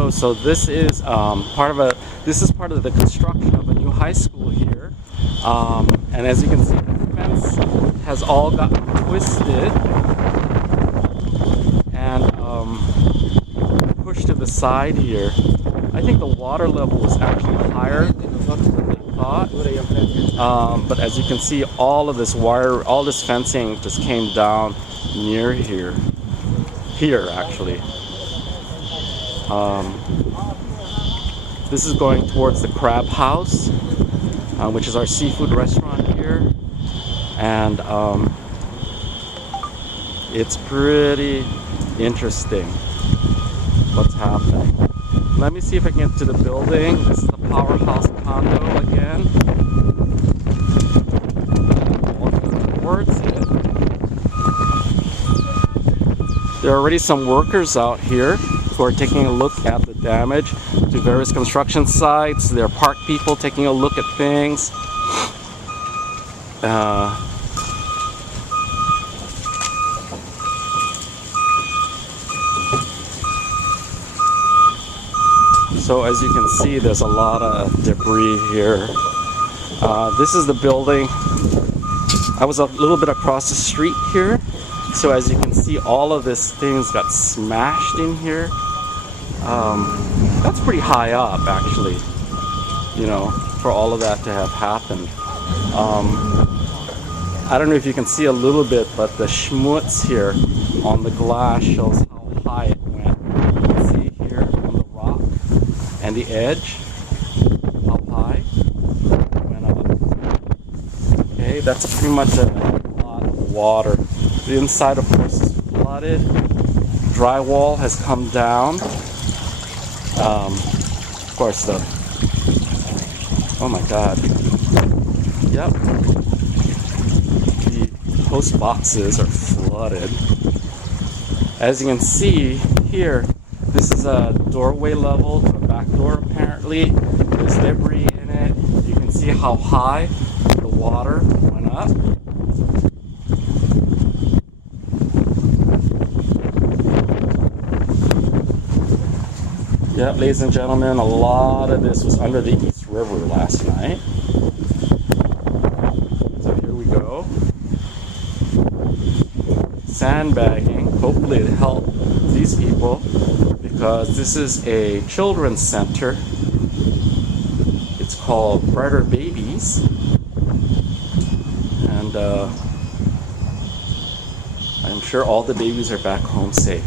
Hello. So this is part of the construction of a new high school here, and as you can see, the fence has all gotten twisted and pushed to the side here. I think the water level was actually higher than they thought, but as you can see, all of this wire, all this fencing just came down near here actually. This is going towards the Crab House, which is our seafood restaurant here, and it's pretty interesting what's happening. Let me see if I can get to the building. This is the Powerhouse condo again. Walking towards it. There are already some workers out here who are taking a look at the damage to various construction sites. There are park people taking a look at things. So as you can see, there's a lot of debris here. This is the building. I was a little bit across the street here. So as you can see, all of these things got smashed in here. That's pretty high up, actually, you know, for all of that to have happened. I don't know if you can see a little bit, but the schmutz here on the glass shows how high it went. You can see here on the rock and the edge how high it went up. Okay, that's pretty much a lot of water. The inside, of course, is flooded. Drywall has come down. Of course, oh my God. Yep. The post boxes are flooded. As you can see here, this is a doorway level to a back door apparently. There's debris in it. You can see how high the water went up. Yep, ladies and gentlemen, a lot of this was under the East River last night. So here we go. Sandbagging. Hopefully it helped these people, because this is a children's center. It's called Brighter Babies. And I'm sure all the babies are back home safe.